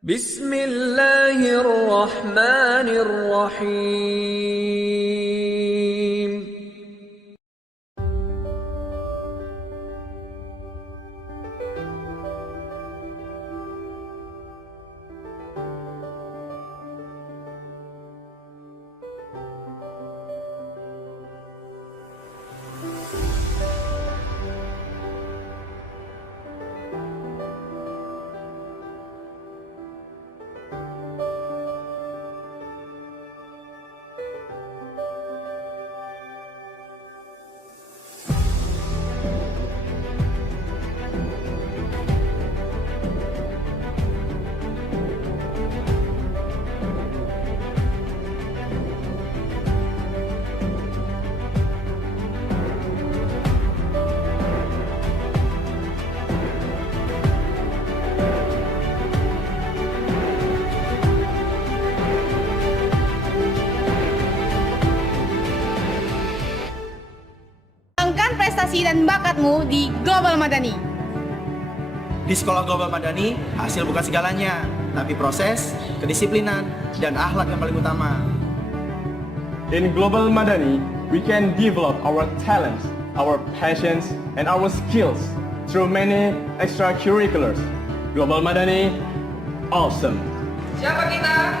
Bismillahirrahmanirrahim. Kembangkan prestasi dan bakatmu di Global Madani. Di Sekolah Global Madani, hasil bukan segalanya, tapi proses, kedisiplinan, dan akhlak yang paling utama. In Global Madani, we can develop our talents, our passions, and our skills through many extracurriculars. Global Madani, awesome. Siapa kita?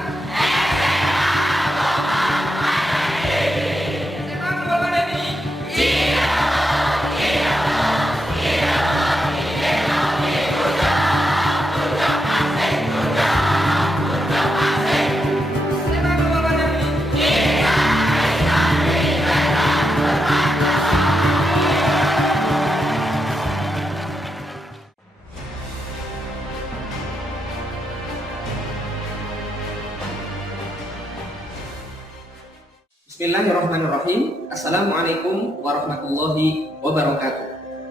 Bismillahirrahmanirrahim. Assalamualaikum warahmatullahi wabarakatuh.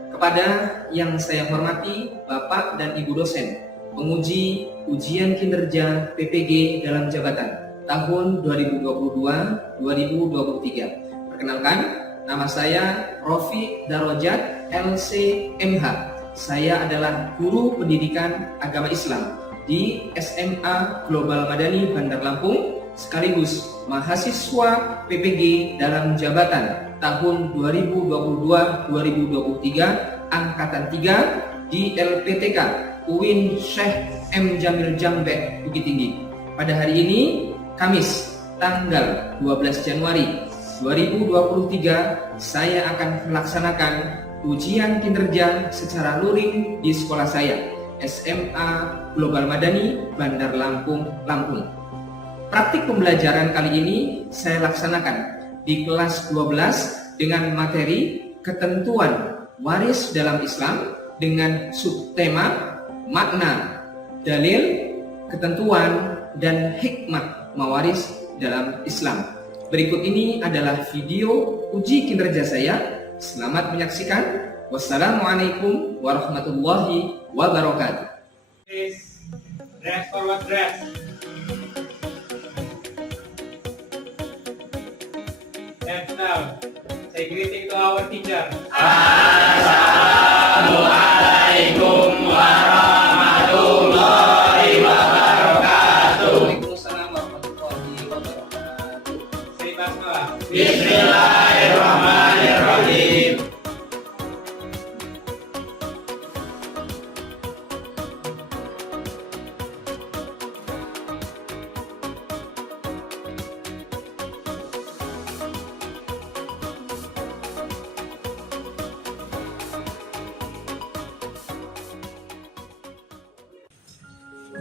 Kepada yang saya hormati Bapak dan Ibu dosen, penguji ujian kinerja PPG dalam jabatan tahun 2022-2023. Perkenalkan, nama saya Rofi Darajat LCMH. Saya adalah guru pendidikan agama Islam di SMA Global Madani Bandar Lampung, sekaligus mahasiswa PPG dalam jabatan tahun 2022-2023 angkatan 3 di LPTK UIN Syekh M. Jamil Jambe Bukit Tinggi. Pada hari ini, Kamis, tanggal 12 Januari 2023, saya akan melaksanakan ujian kinerja secara luring di sekolah saya, SMA Global Madani Bandar Lampung, Lampung. Praktik pembelajaran kali ini saya laksanakan di kelas 12 dengan materi ketentuan waris dalam Islam dengan subtema makna, dalil, ketentuan, dan hikmah mawaris dalam Islam. Berikut ini adalah video uji kinerja saya. Selamat menyaksikan. Wassalamualaikum warahmatullahi wabarakatuh. Please, dress forward, dress. Hands down. Say greeting to our teacher. Assalamualaikum warahmatullahi wabarakatuh. Waalaikumsalam warahmatullahi wabarakatuh. Say basmalah. Bismillahirrahmanirrahim.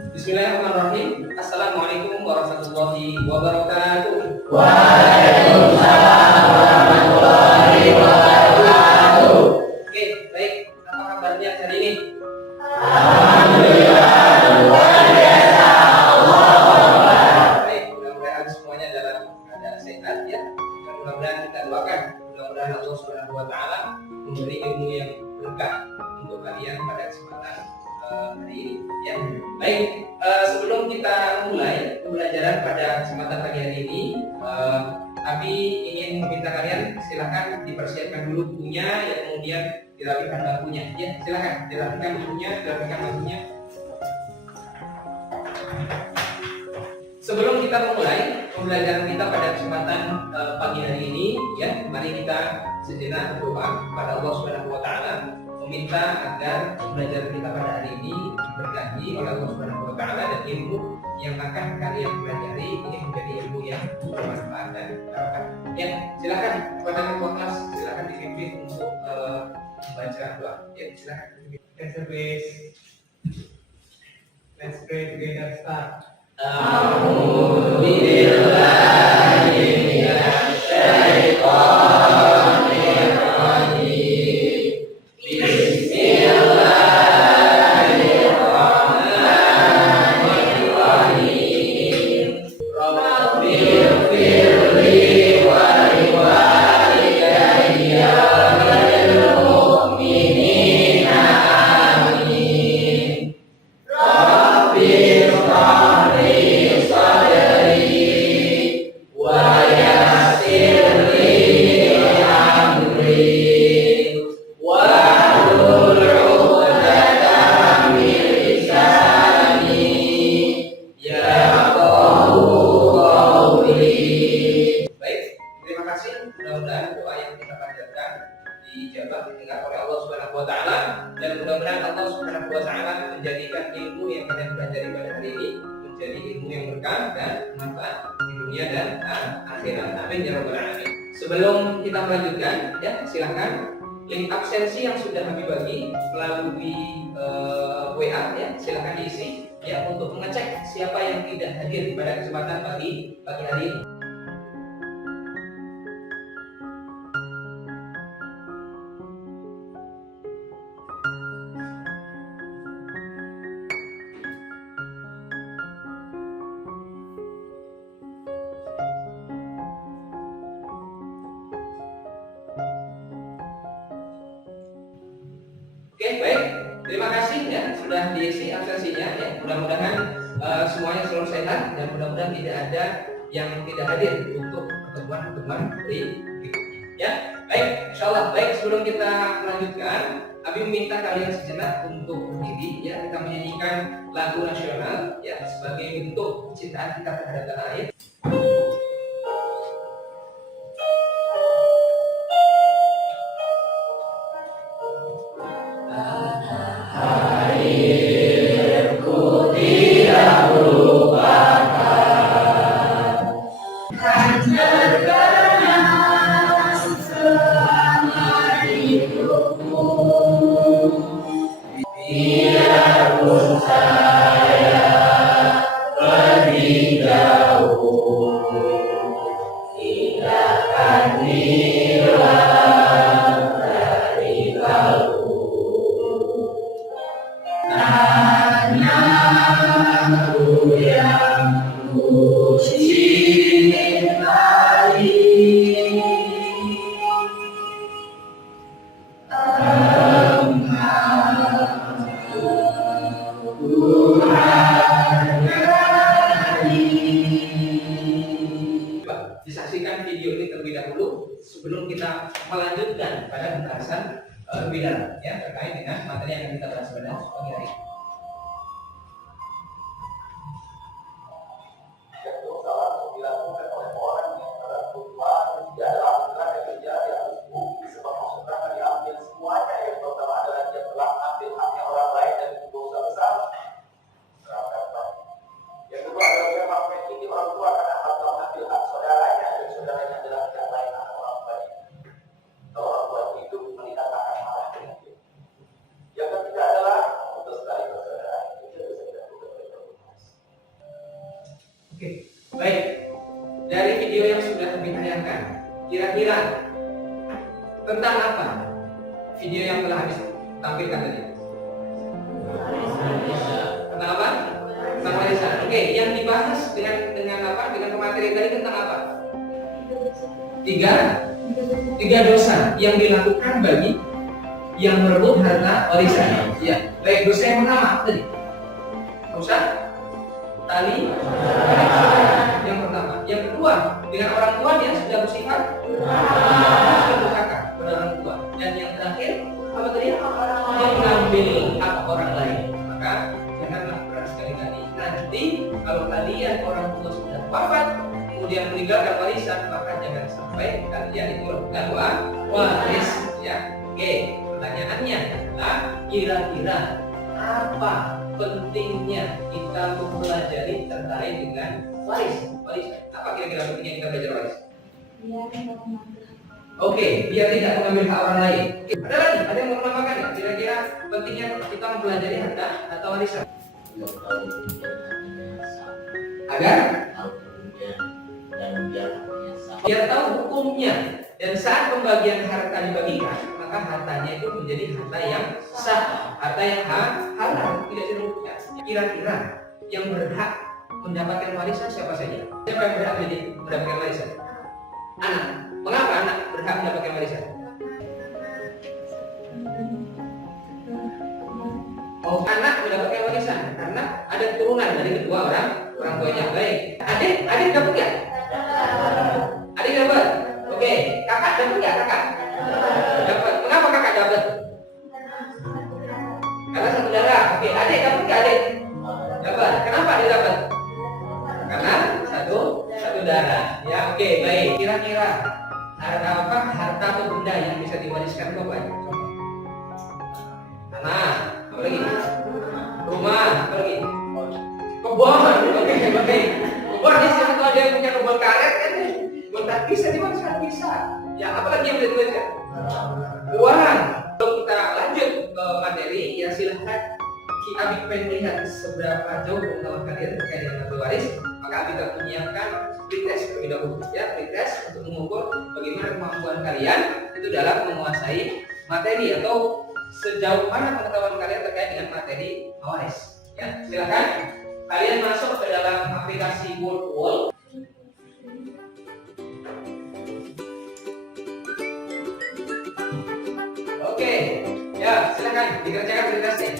Bismillahirrahmanirrahim. Assalamualaikum warahmatullahi wabarakatuh. Waalaikumsalam warahmatullahi wabarakatuh. Oke, baik. Apa kabarnya hari ini? Alhamdulillah, luar biasa. Baik, mudah-mudahan semuanya dalam keadaan sehat ya. Dan mudah-mudahan kita doakan, mudah-mudahan Allah Subhanahu wa taala memberi ilmu yang berkah untuk kalian pada kesempatan hari ini ya. Baik, sebelum kita mulai pembelajaran pada kesempatan pagi hari ini, kami ingin meminta kalian silakan dipersiapkan dulu bukunya, ya, kemudian dirapikan bangkunya ya. Silakan dirapikan bukunya, dirapikan bangkunya. Sebelum kita memulai pembelajaran kita pada kesempatan pagi hari ini, ya, mari kita sejenak berdoa kepada Allah Subhanahu wa taala, meminta agar pembelajaran kita pada hari ini diberkahi oleh Allah Subhanahu wa taala dan ilmu yang akan kalian pelajari ini menjadi ilmu yang bermanfaat dan barokah. Ya, silakan kepada ketua kelas, silakan dipimpin untuk membaca doa. Ya, silakan. Let's pray together. Start. Mudah-mudahan doa yang kita panjatkan dijawab, didengar oleh Allah Subhanahu wa taala, dan mudah-mudahan Allah Subhanahu wa taala menjadikan ilmu yang kalian pelajari pada hari ini menjadi ilmu yang berkah dan bermanfaat di dunia dan akhirat. Amin ya rabbal alamin. Sebelum kita melanjutkan, ya, silakan link absensi yang sudah kami bagi melalui WA, ya, silakan diisi, ya, untuk mengecek siapa yang tidak hadir pada kesempatan pagi hari ini. Oke, baik. Terima kasih, ya, sudah diisi absensinya, ya. Mudah-mudahan semuanya selalu sehat dan mudah-mudahan tidak ada yang tidak hadir untuk pertemuan-pertemuan berikutnya. Ya, baik. Insyaallah. Baik, sebelum kita melanjutkan, kami meminta kalian sejenak untuk berdiri, ya. Kita menyanyikan lagu nasional, ya, sebagai bentuk kecintaan kita terhadap tanah air. Disaksikan video ini terlebih dahulu sebelum kita melanjutkan pada pembahasan lebih dalam, ya, terkait dengan materi yang akan kita bahas pada pagi hari. Oke, baik. Dari video yang sudah kami tayangkan, kira-kira tentang apa video yang telah habis tampilkan tadi? Tentang apa? Tentang warisan. Oke, yang dibahas dengan apa? Dengan pemateri tadi tentang apa? Tiga dosa yang dilakukan bagi yang merebut harta warisan. Ya, baik. Dosa yang pertama tadi. Dosa tali yang pertama. Yang kedua, dengan orang tua yang sudah bersifat durhaka kepada orang tua. Dan yang terakhir, apa tadi? Mengambil hak orang lain. Maka janganlah pernah sekali-kali nanti kalau kalian orang tua sudah wafat kemudian meninggalkan warisan, maka jangan sampai kalian itu bukan waris ya. Oke, pertanyaannya adalah kira-kira apa pentingnya kita mempelajari terkait dengan waris? Apa kira-kira pentingnya kita belajar waris? Oke, biar tidak mengambil hak orang lain. Oke, ada lagi? Ada yang mau menambahkan nggak? Kira-kira pentingnya kita mempelajari harta atau warisan? Agar biar tahu hukumnya, dan saat pembagian harta dibagikan maka hartanya itu menjadi harta yang sah, harta yang halal, tidak dirugikan. Kira-kira yang berhak mendapatkan warisan siapa saja? Siapa yang berhak mendapatkan warisan? Anak. Mengapa anak berhak mendapatkan warisan? Oh, anak mendapatkan warisan karena ada keturunan dari kedua orang tuanya. Baik. Adik dapat nggak? Adik dapat. Oke. Kakak dapat nggak? Kakak dapat. Mengapa kakak dapat? Karena satu darah. Oke. Adik dapat nggak? Adik dapat. Kenapa adik dapat? Karena satu darah. Ya. Oke. Baik. Kira-kira harta apa? Harta atau benda yang bisa diwariskan ke bapak? Tanah. Apa lagi? Rumah. Apa lagi? Kebun. Oke. Kebun di sini kalau ada yang punya kebun karet kan? Kebun tak bisa diwariskan, bisa. Ya. Apa lagi yang bisa diwariskan? Uang. Kalau kita lanjut ke materi, ya silahkan Abi pengen lihat seberapa jauh pengetahuan kalian terkait dengan ahli waris, maka Abi akan menyiapkan pretest terlebih dahulu, ya, pretest untuk mengukur bagaimana kemampuan kalian itu dalam menguasai materi atau sejauh mana pengetahuan kalian terkait dengan materi waris. Ya, silakan kalian masuk ke dalam aplikasi Word. Oke, ya silakan dikerjakan pretestnya.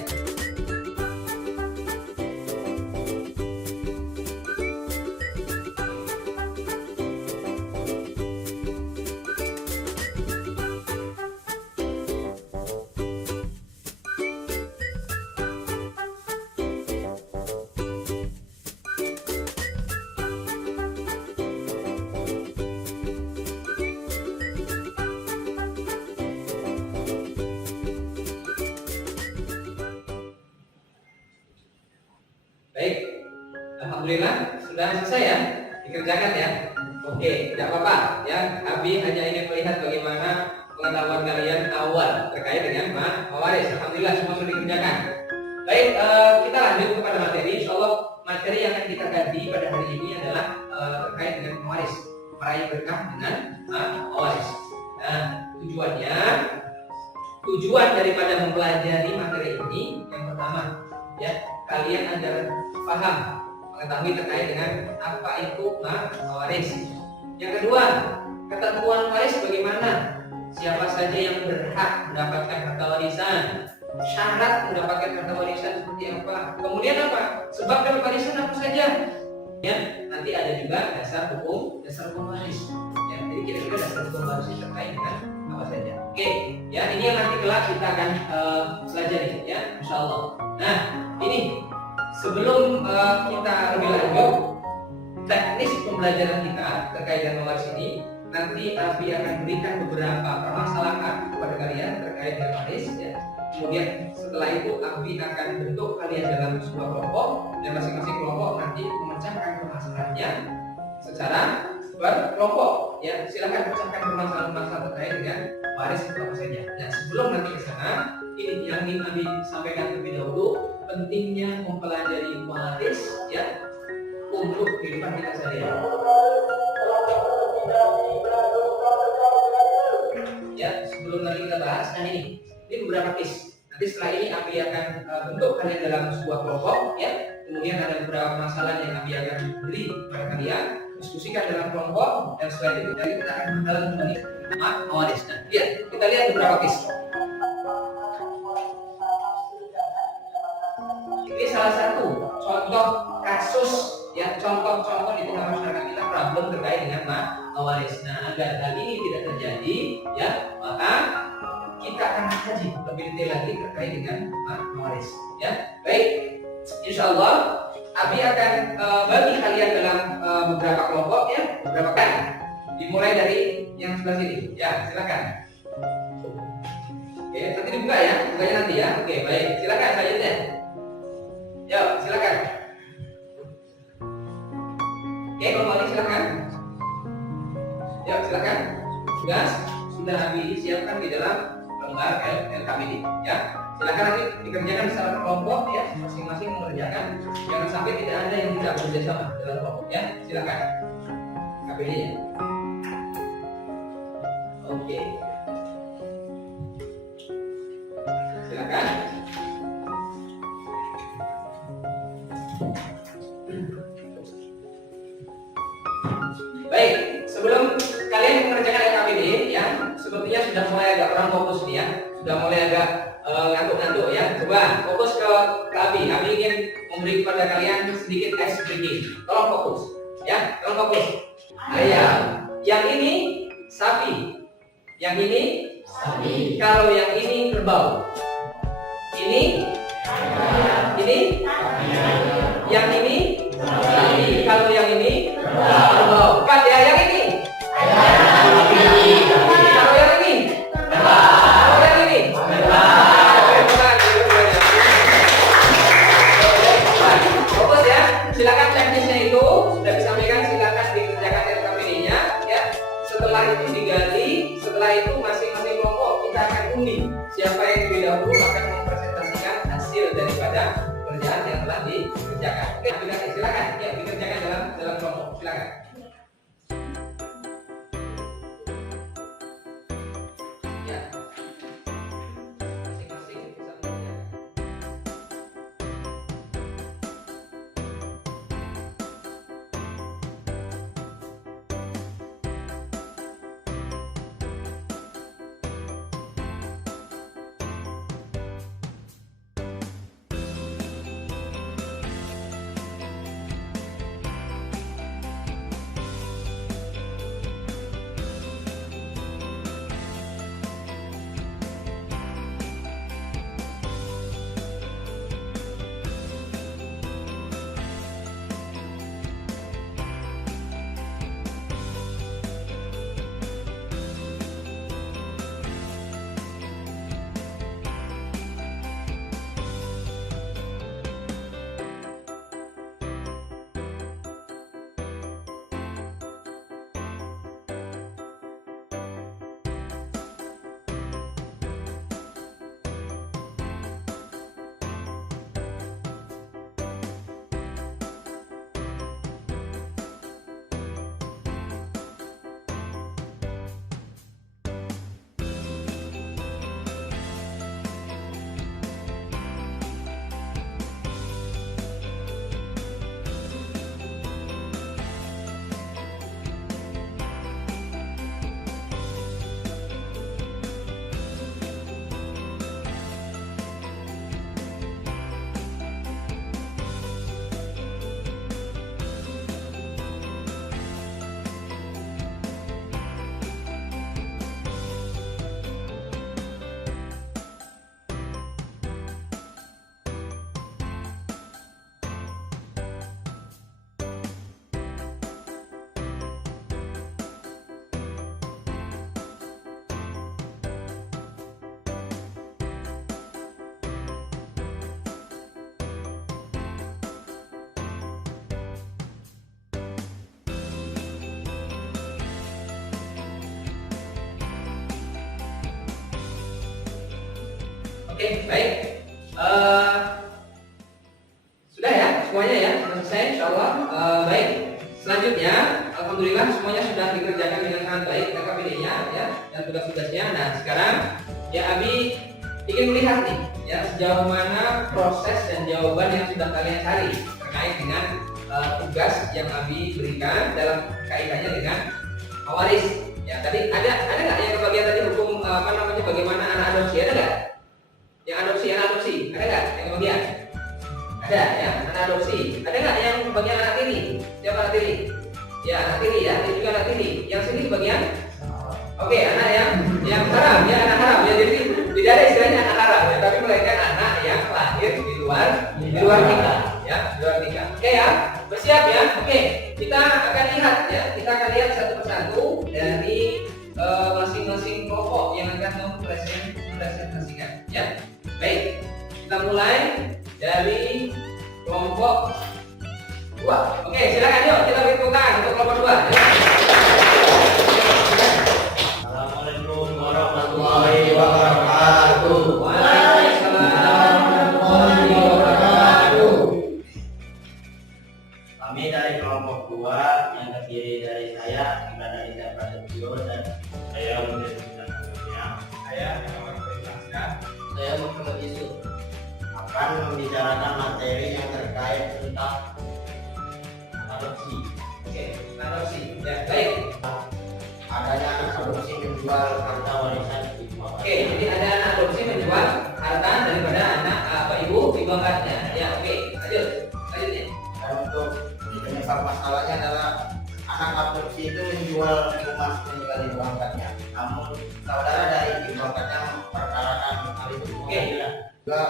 Baik, alhamdulillah sudah selesai ya, dikerjakan ya. Oke, tidak apa-apa ya. Abi hanya ingin melihat bagaimana pengetahuan kalian awal terkait dengan waris. Alhamdulillah semua sudah dikerjakan. Baik, kita lanjut kepada materi. Insyaallah materi yang akan kita ganti pada hari ini adalah terkait dengan waris, meraih berkah dengan waris. Nah, tujuan daripada mempelajari materi ini yang pertama ya, kalian agar paham, mengetahui terkait dengan apa itu waris. Yang kedua, ketentuan waris bagaimana, siapa saja yang berhak mendapatkan harta warisan, syarat mendapatkan harta warisan seperti apa, kemudian apa sebab dapat warisan apa saja ya. Nanti ada juga dasar hukum waris ya. Jadi kira-kira dasar hukum waris terkait dengan apa saja. Oke ya, ini yang nanti kelak kita akan pelajari ya, insyaallah. Nah, ini sebelum kita lebih lanjut teknis pembelajaran kita terkait dengan waris ini, nanti Abi akan berikan beberapa permasalahan kepada kalian terkait dengan waris ya. Kemudian setelah itu Abi akan bentuk kalian dalam sebuah kelompok, dan masing-masing kelompok nanti memecahkan permasalahannya secara berkelompok ya. Silakan pecahkan permasalahan terkait dengan waris itu apa saja. Nah, sebelum nanti ke sana, ini yang ingin Abi sampaikan terlebih dahulu, pentingnya mempelajari waris ya untuk kehidupan kita sehari-hari. Ya, sebelum nanti kita bahas, nah ini beberapa case. Nanti setelah ini Abi akan bentuk kalian dalam sebuah kelompok ya. Kemudian ada beberapa masalah yang Abi akan beri kepada kalian, diskusikan dalam kelompok, dan setelah itu kita akan berjalan kembali waris. Nah, lihat, kita lihat beberapa case. Ini salah satu contoh kasus ya, contoh-contoh di tengah masyarakat kita problem terkait dengan waris. Nah, agar hal ini tidak terjadi ya, maka kita akan kaji lebih detail lagi terkait dengan waris ya. Baik, insyaallah Abi akan bagi kalian dalam beberapa kelompok ya, beberapa kan. Dimulai dari yang sebelah sini. Ya, silakan. Oke, nanti dibuka ya, bukanya nanti ya. Oke, baik. Silakan selanjutnya. Yuk, silakan. Oke, Om Wali silakan. Yuk, silakan. Tugas sudah Abi siapkan di dalam lembar LKPD ya. Silakan nanti dikerjakan secara kelompok ya, masing-masing mengerjakan. Jangan sampai tidak ada yang tidak bekerja sama dalam kelompok ya. Silakan. KPD ya. Oke. Silakan. Baik, sebelum kalian mengerjakan LKPD ya, sepertinya sudah mulai agak kurang fokus nih ya. Sudah mulai agak ngantuk-ngantuk ya. Coba fokus ke Abi. Abi ingin memberi kepada kalian sedikit ice breaking. Tolong fokus ya, tolong fokus. Ayam. Yang ini sapi. Yang ini sapi. Kalau yang ini kerbau. Ini ini yang ini sapi. Kalau yang ini kerbau. Empat ya, yang ini kalau yang ini kalau yang ini fokus ya. Silakan teknisnya itu sudah disampaikan, silakan dikerjakan LKPD-nya ya. Setelah itu digali, setelah itu masing-masing kelompok kita akan undi siapa yang lebih dahulu akan mempresentasikan hasil daripada pekerjaan yang telah dikerjakan. Oke, silakan ya, dikerjakan dalam kelompok. Silakan. Ya. Masing-masing bisa mengerjakan. Oke, baik. Sudah ya, semuanya ya, sudah selesai, insyaallah. Baik. Selanjutnya, alhamdulillah semuanya sudah dikerjakan dengan sangat baik LKPD-nya ya dan tugas-tugasnya. Nah, sekarang ya Abi ingin melihat nih ya sejauh mana proses dan jawaban yang sudah kalian cari terkait dengan tugas yang Abi berikan dalam kaitannya dengan pewaris. Ya, tadi ada nggak yang kebagian tadi hukum bagaimana anak adopsi, ada nggak? Yang adopsi, ada nggak yang kebagian? Ada ya, anak adopsi. Ada nggak yang kebagian anak tiri? Siapa anak tiri? Ya, anak tiri ya, ini juga anak tiri. Yang sini kebagian? Oke, anak yang haram ya, anak haram ya. Jadi tidak ada istilahnya anak haram ya, tapi melainkan anak yang lahir di luar nikah ya, di luar nikah. Oke, Oke ya, bersiap ya. Oke, kita akan lihat ya. Kita akan lihat satu persatu dari masing-masing kelompok yang akan mempresentasikan. Ya, baik. Kita mulai dari kelompok 2. Oke, silakan yuk kita beri tepuk tangan untuk kelompok 2. Assalamualaikum warahmatullahi wabarakatuh. Waalaikumsalam warahmatullahi wabarakatuh. Kami dari kelompok 2 yang terdiri dari saya, Ibrahim Ida Prasetyo, dan saya Muhammad Bintang Anunya. Saya Muhammad Bintang. Saya Muhammad Yusuf akan membicarakan materi yang terkait tentang adopsi. Oke, adopsi. Ya, baik. Adanya anak adopsi menjual harta warisan ibu bapak. Oke, jadi ada anak adopsi menjual harta daripada anak ibu bapaknya. Ya, oke. Lanjut. Lanjutnya. Dan untuk penyebab masalahnya adalah anak adopsi itu menjual rumah meninggal ibu angkatnya. Namun saudara dari ibu angkatnya memperkarakan hal itu ke pengadilan. Juga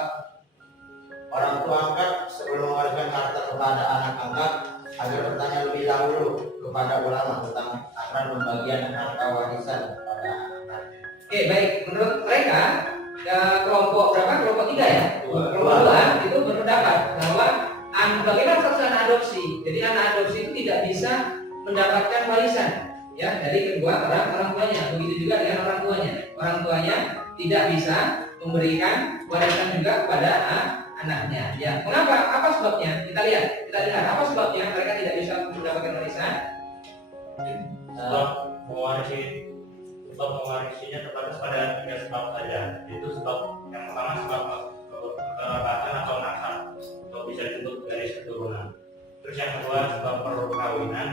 orang tua angkat sebelum mewariskan harta kepada anak angkat agar bertanya lebih dahulu kepada ulama tentang aturan pembagian harta warisan kepada anak angkat. Oke, baik. Menurut mereka kelompok berapa? Kelompok 3 ya? Kelompok 2 itu berpendapat bahwa bagaimana status anak adopsi. Jadi anak adopsi itu tidak bisa mendapatkan warisan ya dari kedua orang tuanya. Begitu juga dengan orang tuanya. Orang tuanya tidak bisa memberikan warisan juga kepada anaknya. Ya, mengapa? Apa sebabnya? Kita lihat apa sebabnya mereka tidak bisa mendapatkan warisan. Sebab mewarisinya terbatas pada 3 sebab saja. Itu sebab yang pertama sebab kekerabatan atau nasab, atau bisa disebut garis keturunan. Terus yang kedua sebab perkawinan,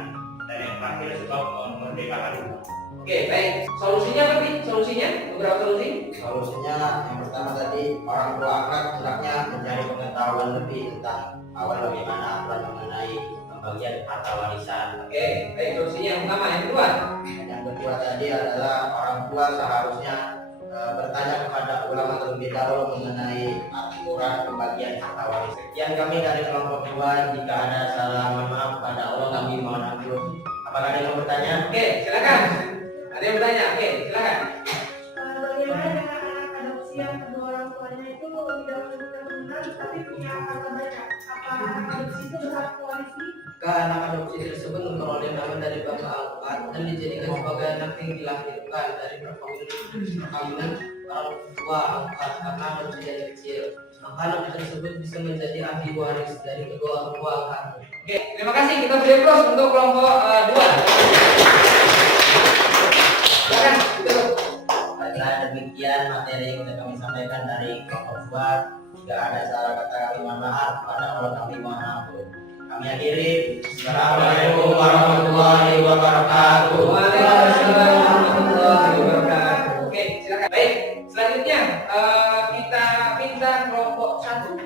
dan yang terakhir sebab memerdekakan ibu. Oke, baik. Solusinya apa nih? Solusinya beberapa solusi. Solusinya yang pertama tadi, orang tua angkat hendaknya mencari pengetahuan lebih tentang awal bagaimana aturan mengenai pembagian harta warisan. Oke, baik. Solusinya yang pertama, yang kedua. Yang kedua tadi adalah orang tua seharusnya bertanya kepada ulama terlebih dahulu mengenai aturan pembagian harta warisan. Sekian kami dari kelompok 2. Jika ada salah, mohon maaf kepada Allah, kami mohon ampun. Apakah ada yang mau bertanya? Oke, silakan. Ada yang bertanya? Oke, silakan. Bagaimana dengan anak adopsi yang kedua orang tuanya itu tidak menyebutkan benar tapi punya harta banyak? Apa anak adopsi itu berhak mewarisi? Jika anak adopsi tersebut memperoleh nama dari bapak angkat dan dijadikan sebagai anak yang dilahirkan dari perkawinan orang tua angkat karena adopsi yang kecil, maka anak tersebut bisa menjadi ahli waris dari kedua orang tua angkat. Oke, terima kasih. Kita beri aplaus untuk kelompok 2. Silakan. Baiklah, demikian materi yang sudah kami sampaikan dari kelompok 2. Jika ada salah kata kami mohon maaf, kepada Allah kami mohon ampun. Kami akhiri. Assalamualaikum warahmatullahi wabarakatuh. Waalaikumsalam warahmatullahi wabarakatuh. Oke, silakan. Baik, selanjutnya kita minta kelompok 1.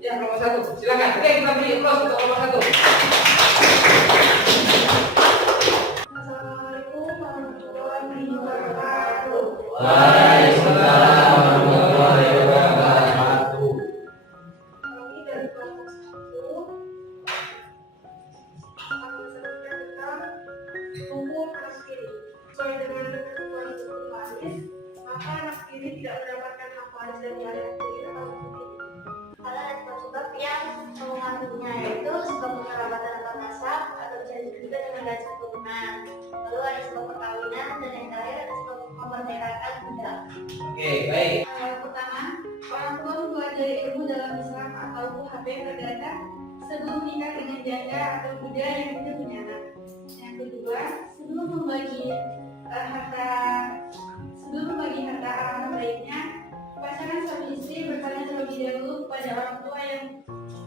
Ya, kelompok 1. Silakan. Oke, kita beri aplaus untuk kelompok 1. Assalamualaikum warahmatullahi wabarakatuh. Waalaikumsalam warahmatullahi wabarakatuh. Kami dari kelompok 1 akan menjelaskan tentang hukum anak tiri. Sesuai dengan ketentuan hukum waris, maka anak tiri tidak mendapatkan hak waris dari ayah tiri atau ibu tiri. Ada sebab yang mengandungnya yaitu sebab kekerabatan atau nasab atau bisa disebut juga dengan garis keturunan. Lalu ada sebab perkawinan dan yang terakhir ada sebab memerdekakan budak. Oke, baik. Yang pertama, orang tua mempelajari ilmu dalam Islam atau UHB perdata sebelum menikah dengan janda atau budak yang tidak punya anak. Yang kedua, sebelum membagi harta alangkah baiknya pasangan suami istri bertanya terlebih dahulu kepada orang tua yang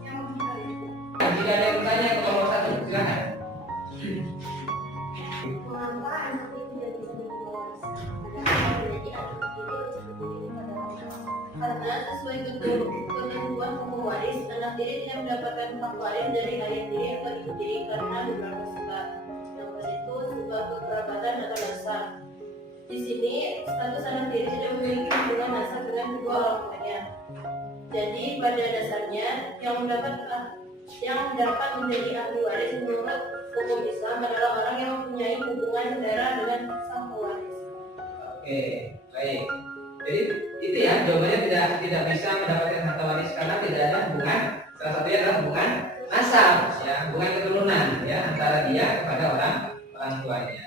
meminta itu. Jika ada yang bertanya ke kelompok 1, silakan. Mengapa anak itu tidak bisa berwaris? Padahal menjadi anak itu seperti ini pada orang tua. Karena sesuai ketentuan hukum waris, anak tiri tidak mendapatkan hak waris dari ayah tiri atau ibu tiri karena beberapa sebab. Yang pertama itu sebab kekerabatan atau nasab. Di sini status anak tiri tidak memiliki hubungan nasab dengan kedua orang tuanya. Jadi pada dasarnya yang mendapat yang dapat menjadi ahli waris menurut hukum Islam adalah orang yang mempunyai hubungan darah dengan sang pewaris. Oke, baik. Jadi itu ya, jawabannya tidak bisa mendapatkan harta waris karena tidak ada hubungan. Salah satunya adalah hubungan nasab, ya, hubungan keturunan, ya, antara dia kepada orang tuanya.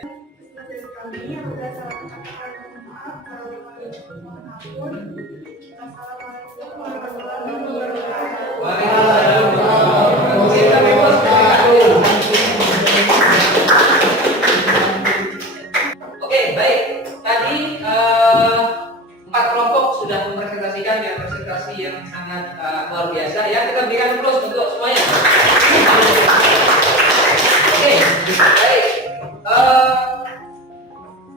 Kami yang sudah salah katakan maaf kalau mohon ampun. Assalamualaikum warahmatullahi wabarakatuh. Waalaikumsalam. Oke, baik. Tadi 4 kelompok sudah mempresentasikan ya, presentasi yang sangat luar biasa ya. Kita berikan aplaus untuk semuanya. Oke, baik.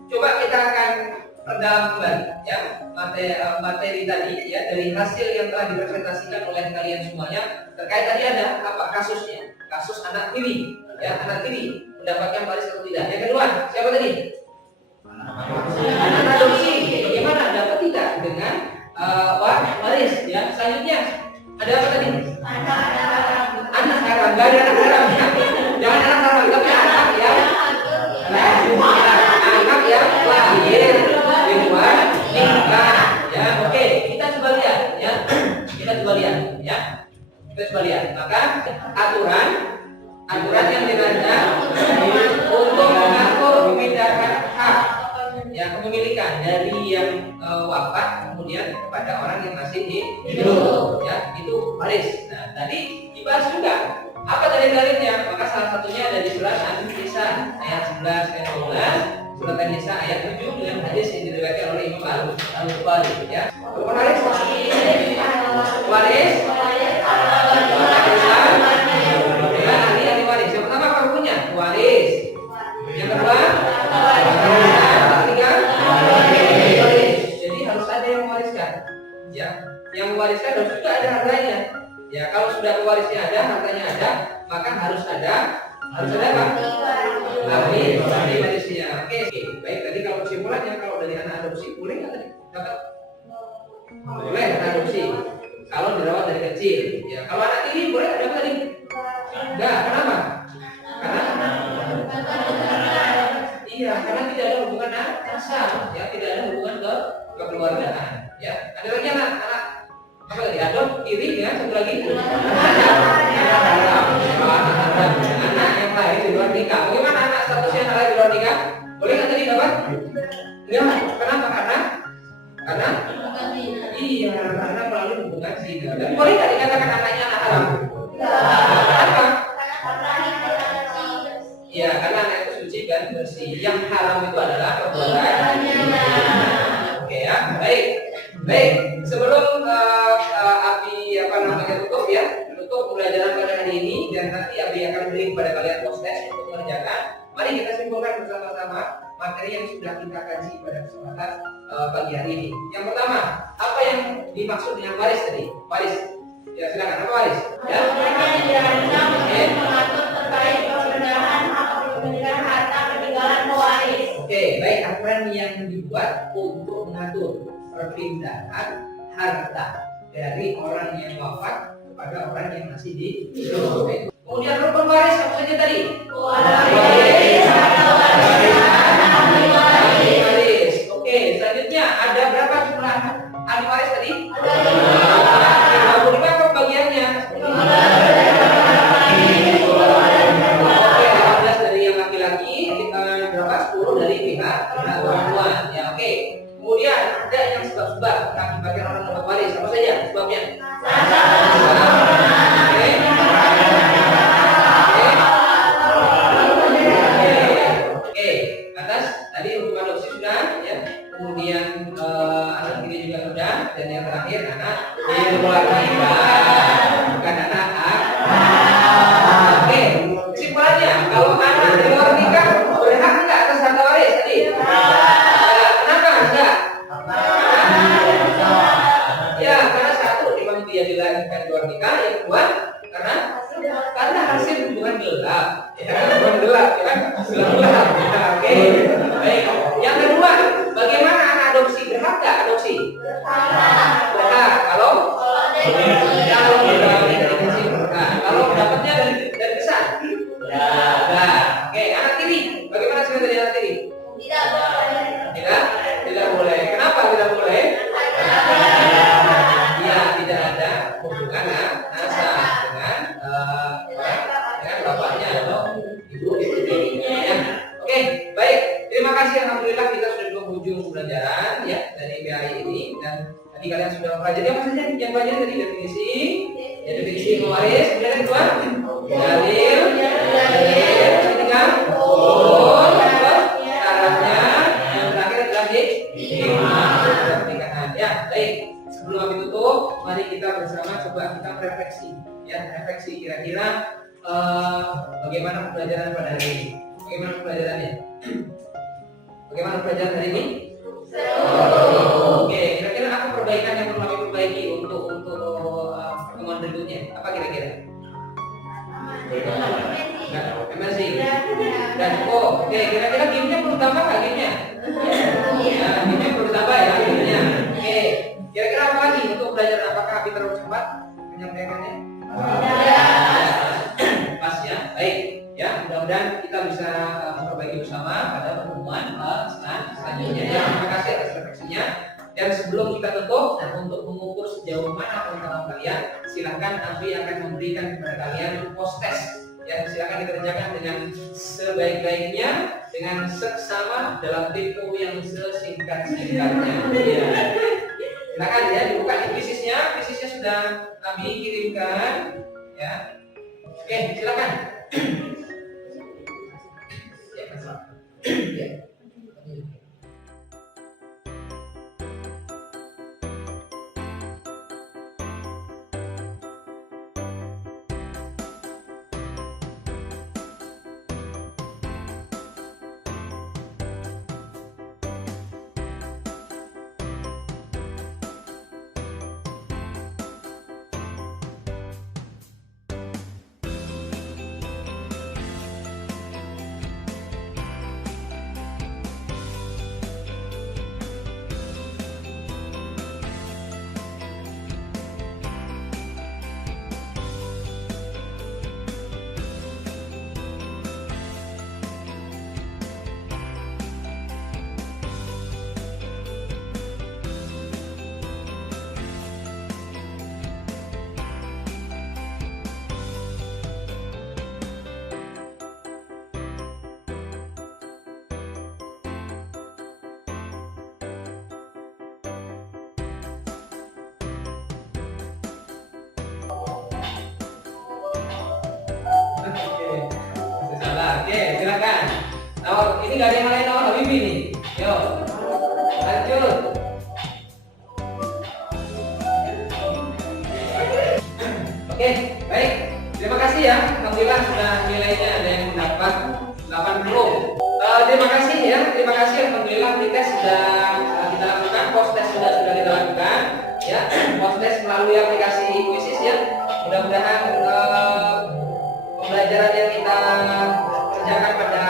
Coba kita akan perdalam kembali ya materi tadi ya, dari hasil yang telah dipresentasikan oleh kalian semuanya. Terkait tadi ada apa kasusnya? Kasus anak tiri ya, anak tiri mendapatkan waris atau tidak. Yang kedua, siapa tadi? Anak adopsi. Bagaimana dapat tidak dengan waris ya. Selanjutnya ada apa tadi? Anak haram. Enggak ada anak haram ya. Jangan anak haram, tapi anak ya. Anak yang lahir di luar nikah ya. Oke, kita coba lihat ya. Kita coba lihat. Maka aturan yang dirancang untuk mengatur memindahkan hak ya, kepemilikan dari yang wafat kemudian kepada orang yang masih hidup ya, itu waris. Nah, tadi dibahas juga apa dalil-dalilnya. Maka salah satunya ada di surat An-Nisa ayat 11 dan 12, surat An-Nisa ayat 7 dengan hadis yang diriwayatkan oleh Imam Al-Bukhari ya. Waris ahli waris. Yang pertama apa hukumnya? Waris. Yang kedua ketiga waris. Jadi harus ada yang mewariskan ya. Yang mewariskan harus juga ada hartanya ya. Kalau sudah pewarisnya ada, hartanya ada, maka harus ada apa? Ahli warisnya. Oke, baik. Tadi kalau kesimpulannya, kalau dari anak adopsi boleh nggak tadi dapat? Boleh anak adopsi kalau dirawat dari kecil ya. Kalau anak tiri boleh ada apa tadi? Enggak, kenapa? Iya, karena tidak ada hubungan nasab ya, tidak ada hubungan kekeluargaan ya. Ada lagi anak apa tadi? Adop tiri ya, satu lagi anak yang lahir di luar nikah. Bagaimana anak statusnya anak lahir di luar nikah? Boleh nggak tadi dapat? Enggak, kenapa? Karena iya, karena melalui hubungan zina. Tapi boleh nggak dikatakan anaknya anak haram? Kenapa? Iya, karena anak itu suci dan bersih. Yang haram itu adalah perbuatannya. Oke ya, baik. Sebelum Abi tutup ya, tutup pembelajaran pada hari ini, dan nanti Abi akan beri kepada kalian post test untuk mengerjakan. Mari kita simpulkan bersama-sama materi yang sudah kita kaji pada kesempatan pagi hari ini. Yang pertama, apa yang dimaksud dengan waris tadi? Waris. Ya, silakan. Apa waris? Ya. Mengatur terkait pemindahan hak kepemilikan harta peninggalan pewaris. Oke, baik. Aturan yang dibuat untuk mengatur perpindahan harta dari orang yang wafat kepada orang yang masih hidup. Kemudian rukun waris apa saja tadi? Waris. Oke, selanjutnya ada berapa jumlah ahli waris tadi? 25 pembagiannya. Oke, 15 dari yang laki-laki, berapa? 10 dari pihak perempuan. Ya, oke. Kemudian ada yang sebab-sebab mengakibatkan orang dapat waris. Apa saja sebabnya? Kemudian anak tiri juga sudah, dan yang terakhir anak di luar nikah, bukan anak Oke, kesimpulannya kalau anak di luar nikah berhak enggak atas harta waris tadi? Kenapa enggak? Ya, karena satu memang dia dilahirkan di luar nikah, yang kedua karena hasil hubungan gelap, ya kan? Hubungan gelap, ya kan? Gelap. Oke, baik. Yang kedua, bagaimana anak adopsi berhak nggak adopsi? Berhak. Kalau dikasih berhak. Kalau dapatnya alhamdulillah kita sudah di penghujung pembelajaran ya dari PAI ini, dan tadi kalian sudah mempelajari apa saja yang pelajari tadi? Definisi pewaris, kemudian yang kedua dalil, ketiga caranya, yang terakhir adalah pernikahan. Ya, baik. Sebelum kami tutup, mari kita bersama coba kita refleksi. Ya, refleksi kira-kira bagaimana pembelajaran pada hari ini? Bagaimana pembelajarannya? Bagaimana pembelajaran hari ini? Oke, kira-kira apa perbaikan yang perlu kami perbaiki untuk pertemuan berikutnya? Apa kira-kira? MSC. Dan oke, kira-kira gamenya perlu tambah nggak gamenya? Ya, gamenya perlu tambah ya gamenya. Oke, kira-kira apa lagi untuk belajar? Apakah kami terlalu cepat menyampaikannya? Pas ya, baik. Ya, mudah-mudahan kita bisa memperbaiki bersama pada pertemuan selanjutnya. Ya, terima kasih atas refleksinya. Dan sebelum kita tutup, untuk mengukur sejauh mana pengetahuan kalian, silakan Abi akan memberikan kepada kalian post test. Ya, silakan dikerjakan dengan sebaik-baiknya, dengan seksama dalam tempo yang sesingkat-singkatnya. Ya. Silakan ya dibuka di fisisnya sudah Abi kirimkan. Ya, oke, silakan. Ya. Oke, silakan. Nah, ini nggak ada yang lain nama Habibie nih. Yo, lanjut. Oke, baik. Terima kasih ya. Alhamdulillah sudah nilainya ada yang mendapat 80. Terima kasih ya. Terima kasih. Alhamdulillah tes sudah kita lakukan. Post test sudah kita lakukan. Ya, post test melalui aplikasi Quizzes ya. Mudah-mudahan pembelajaran yang kita kerjakan pada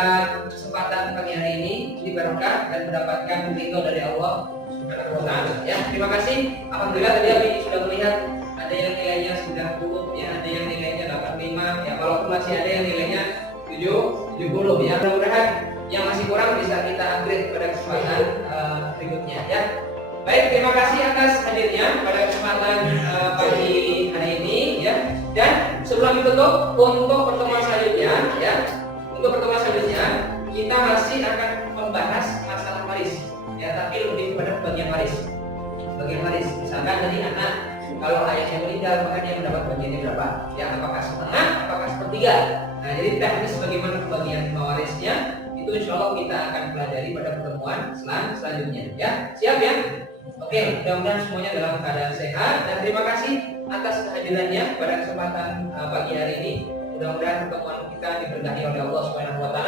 kesempatan pagi hari ini diberkah dan mendapatkan ridho dari Allah Subhanahu wa Ta'ala. Ya, terima kasih. Alhamdulillah tadi Abi sudah melihat ada yang nilainya 90, ya, ada yang nilainya 85, ya, walaupun masih ada yang nilainya 70, ya. Mudah-mudahan yang masih kurang bisa kita upgrade pada kesempatan berikutnya, ya. Baik, terima kasih atas hadirnya pada kesempatan pagi hari ini, ya. Dan sebelum ditutup, untuk pertemuan selanjutnya, ya, kita masih akan membahas masalah waris, ya, tapi lebih kepada bagian waris. Misalkan dari anak, kalau ayahnya meninggal maka dia mendapat bagiannya berapa? Ya, apakah setengah, apakah sepertiga? Nah, jadi teknis bagaimana pembagian warisnya itu insya Allah kita akan pelajari pada pertemuan selanjutnya. Ya, siap ya? Oke, mudah-mudahan semuanya dalam keadaan sehat dan terima kasih atas kehadirannya pada kesempatan pagi hari ini. Mudah-mudahan pertemuan kita diberkahi oleh Allah Subhanahu wa Ta'ala.